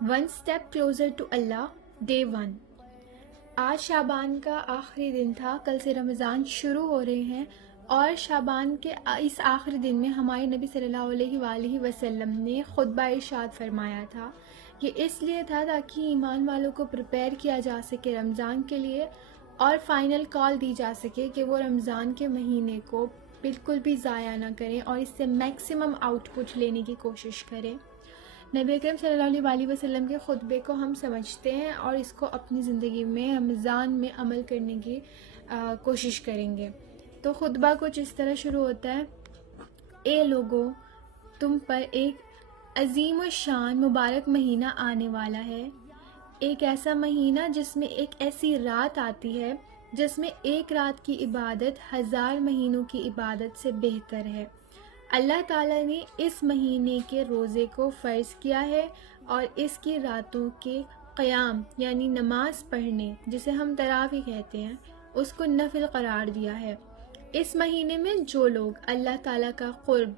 One step closer to Allah day 1۔ آج شعبان کا آخری دن تھا، کل سے رمضان شروع ہو رہے ہیں، اور شعبان کے اس آخری دن میں ہمارے نبی صلی اللہ علیہ وآلہ وسلم نے خطبہ ارشاد فرمایا تھا۔ یہ اس لیے تھا تاکہ ایمان والوں کو پریپیئر کیا جا سکے رمضان کے لیے، اور فائنل کال دی جا سکے کہ وہ رمضان کے مہینے کو بالکل بھی ضائع نہ کریں اور اس سے میکسیمم آؤٹ پٹ لینے کی کوشش کریں۔ نبی اکرم صلی اللہ علیہ وسلم کے خطبے کو ہم سمجھتے ہیں اور اس کو اپنی زندگی میں رمضان میں عمل کرنے کی کوشش کریں گے۔ تو خطبہ کچھ اس طرح شروع ہوتا ہے: اے لوگو، تم پر ایک عظیم الشان مبارک مہینہ آنے والا ہے، ایک ایسا مہینہ جس میں ایک ایسی رات آتی ہے جس میں ایک رات کی عبادت 1000 مہینوں کی عبادت سے بہتر ہے۔ اللہ تعالیٰ نے اس مہینے کے روزے کو فرض کیا ہے اور اس کی راتوں کے قیام یعنی نماز پڑھنے، جسے ہم تراویح کہتے ہیں، اس کو نفل قرار دیا ہے۔ اس مہینے میں جو لوگ اللہ تعالیٰ کا قرب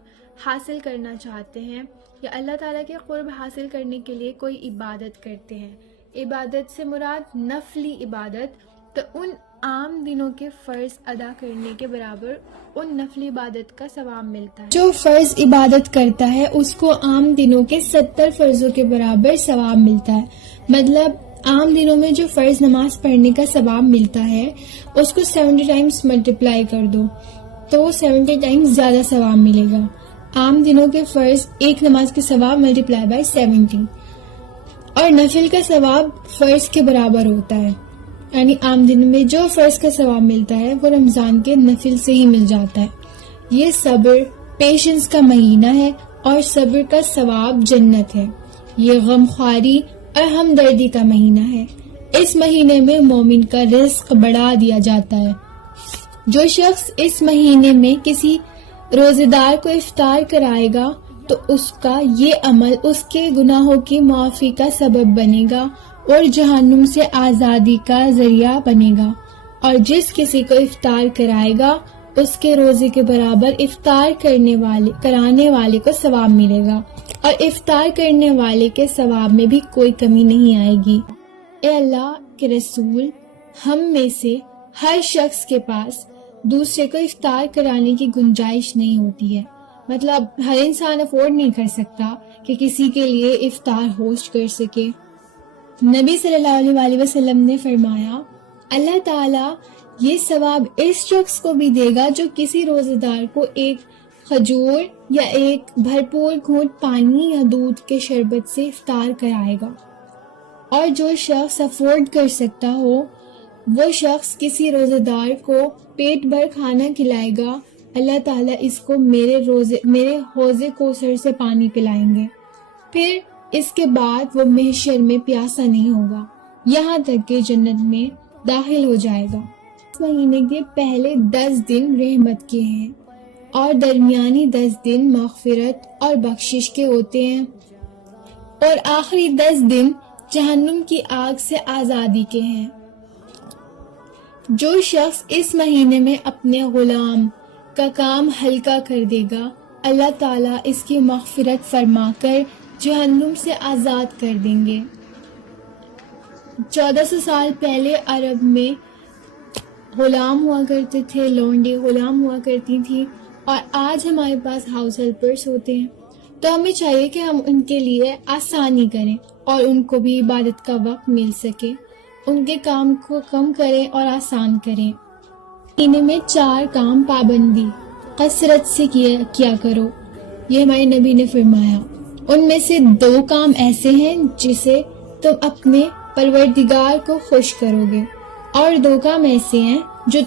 حاصل کرنا چاہتے ہیں یا اللہ تعالیٰ کے قرب حاصل کرنے کے لیے کوئی عبادت کرتے ہیں، عبادت سے مراد نفلی عبادت، تو ان عام دنوں کے فرض ادا کرنے کے برابر ان نفلی عبادت کا ثواب ملتا ہے۔ جو فرض عبادت کرتا ہے اس کو عام دنوں کے 70 فرضوں کے برابر ثواب ملتا ہے۔ مطلب عام دنوں میں جو فرض نماز پڑھنے کا ثواب ملتا ہے اس کو 70 ٹائمز ملٹیپلائی کر دو تو 70 ٹائمز زیادہ ثواب ملے گا۔ عام دنوں کے فرض ایک نماز کے ثواب ملٹیپلائی بائی 70، اور نفل کا ثواب فرض کے برابر ہوتا ہے، یعنی عام دن میں جو فرض کا ثواب ملتا ہے وہ رمضان کے نفل سے ہی مل جاتا ہے۔ یہ صبر، پیشنس کا مہینہ ہے اور صبر کا ثواب جنت ہے۔ یہ غمخواری اور ہمدردی کا مہینہ ہے۔ اس مہینے میں مومن کا رزق بڑھا دیا جاتا ہے۔ جو شخص اس مہینے میں کسی روزے دار کو افطار کرائے گا تو اس کا یہ عمل اس کے گناہوں کی معافی کا سبب بنے گا اور جہنم سے آزادی کا ذریعہ بنے گا، اور جس کسی کو افطار کرائے گا اس کے روزے کے برابر افطار کرانے والے کو ثواب ملے گا، اور افطار کرنے والے کے ثواب میں بھی کوئی کمی نہیں آئے گی۔ اے اللہ کے رسول، ہم میں سے ہر شخص کے پاس دوسرے کو افطار کرانے کی گنجائش نہیں ہوتی ہے، مطلب ہر انسان افورڈ نہیں کر سکتا کہ کسی کے لیے افطار ہوسٹ کر سکے۔ نبی صلی اللہ علیہ وآلہ وسلم نے فرمایا، اللہ تعالیٰ یہ ثواب اس شخص کو بھی دے گا جو کسی روزے دار کو ایک کھجور یا ایک بھرپور گھونٹ پانی یا دودھ کے شربت سے افطار کرائے گا، اور جو شخص افورڈ کر سکتا ہو وہ شخص کسی روزے دار کو پیٹ بھر کھانا کھلائے گا، اللہ تعالیٰ اس کو میرے حوض کوثر سے پانی پلائیں گے، پھر اس کے بعد وہ محشر میں پیاسا نہیں ہوگا یہاں تک کہ جنت میں داخل ہو جائے گا۔ اس مہینے کے پہلے 10 دن رحمت کے ہیں اور درمیانی 10 دن مغفرت اور بخشش کے ہوتے ہیں، اور آخری 10 دن جہنم کی آگ سے آزادی کے ہیں۔ جو شخص اس مہینے میں اپنے غلام کا کام ہلکا کر دے گا، اللہ تعالیٰ اس کی مغفرت فرما کر جہنم سے آزاد کر دیں گے۔ 1400 سال پہلے عرب میں غلام ہوا کرتے تھے، لونڈی غلام ہوا کرتی تھی، اور آج ہمارے پاس ہاؤس ہیلپرس ہوتے ہیں، تو ہمیں چاہیے کہ ہم ان کے لیے آسانی کریں اور ان کو بھی عبادت کا وقت مل سکے، ان کے کام کو کم کریں اور آسان کریں۔ مہینے میں 4 کام پابندی کثرت سے کیا کرو، یہ ہمارے نبی نے فرمایا۔ ان میں سے 2 کام ایسے ہیں جسے تم اپنے پروردگار کو خوش کرو گے، اور 2 کام ایسے ہیں جو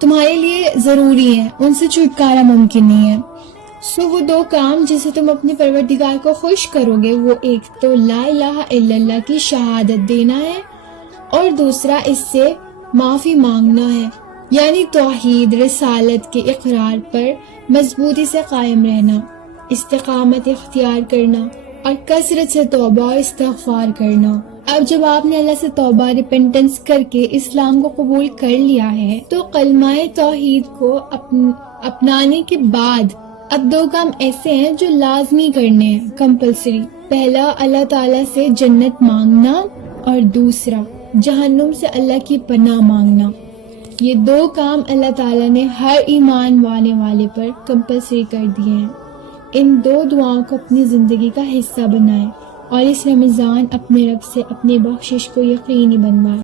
تمہارے لیے ضروری ہیں، ان سے چھٹکارا ممکن نہیں ہے۔ وہ 2 کام جسے تم اپنے پروردگار کو خوش کرو گے، وہ ایک تو لا الہ الا اللہ کی شہادت دینا ہے، اور دوسرا اس سے معافی مانگنا ہے، یعنی توحید رسالت کے اقرار پر مضبوطی سے قائم رہنا، استقامت اختیار کرنا، اور کثرت سے توبہ اور استغفار کرنا۔ اب جب آپ نے اللہ سے توبہ ریپنٹنس کر کے اسلام کو قبول کر لیا ہے تو کلمہ توحید کو اپنانے کے بعد اب 2 کام ایسے ہیں جو لازمی کرنے ہیں، کمپلسری۔ پہلا اللہ تعالیٰ سے جنت مانگنا اور دوسرا جہنم سے اللہ کی پناہ مانگنا. یہ 2 کام اللہ تعالیٰ نے ہر ایمان والے پر کمپلسری کر دیے ہیں. ان 2 دعاؤں کو اپنی زندگی کا حصہ بنائیں اور اس رمضان اپنے رب سے اپنی بخشش کو یقینی بنوائیں.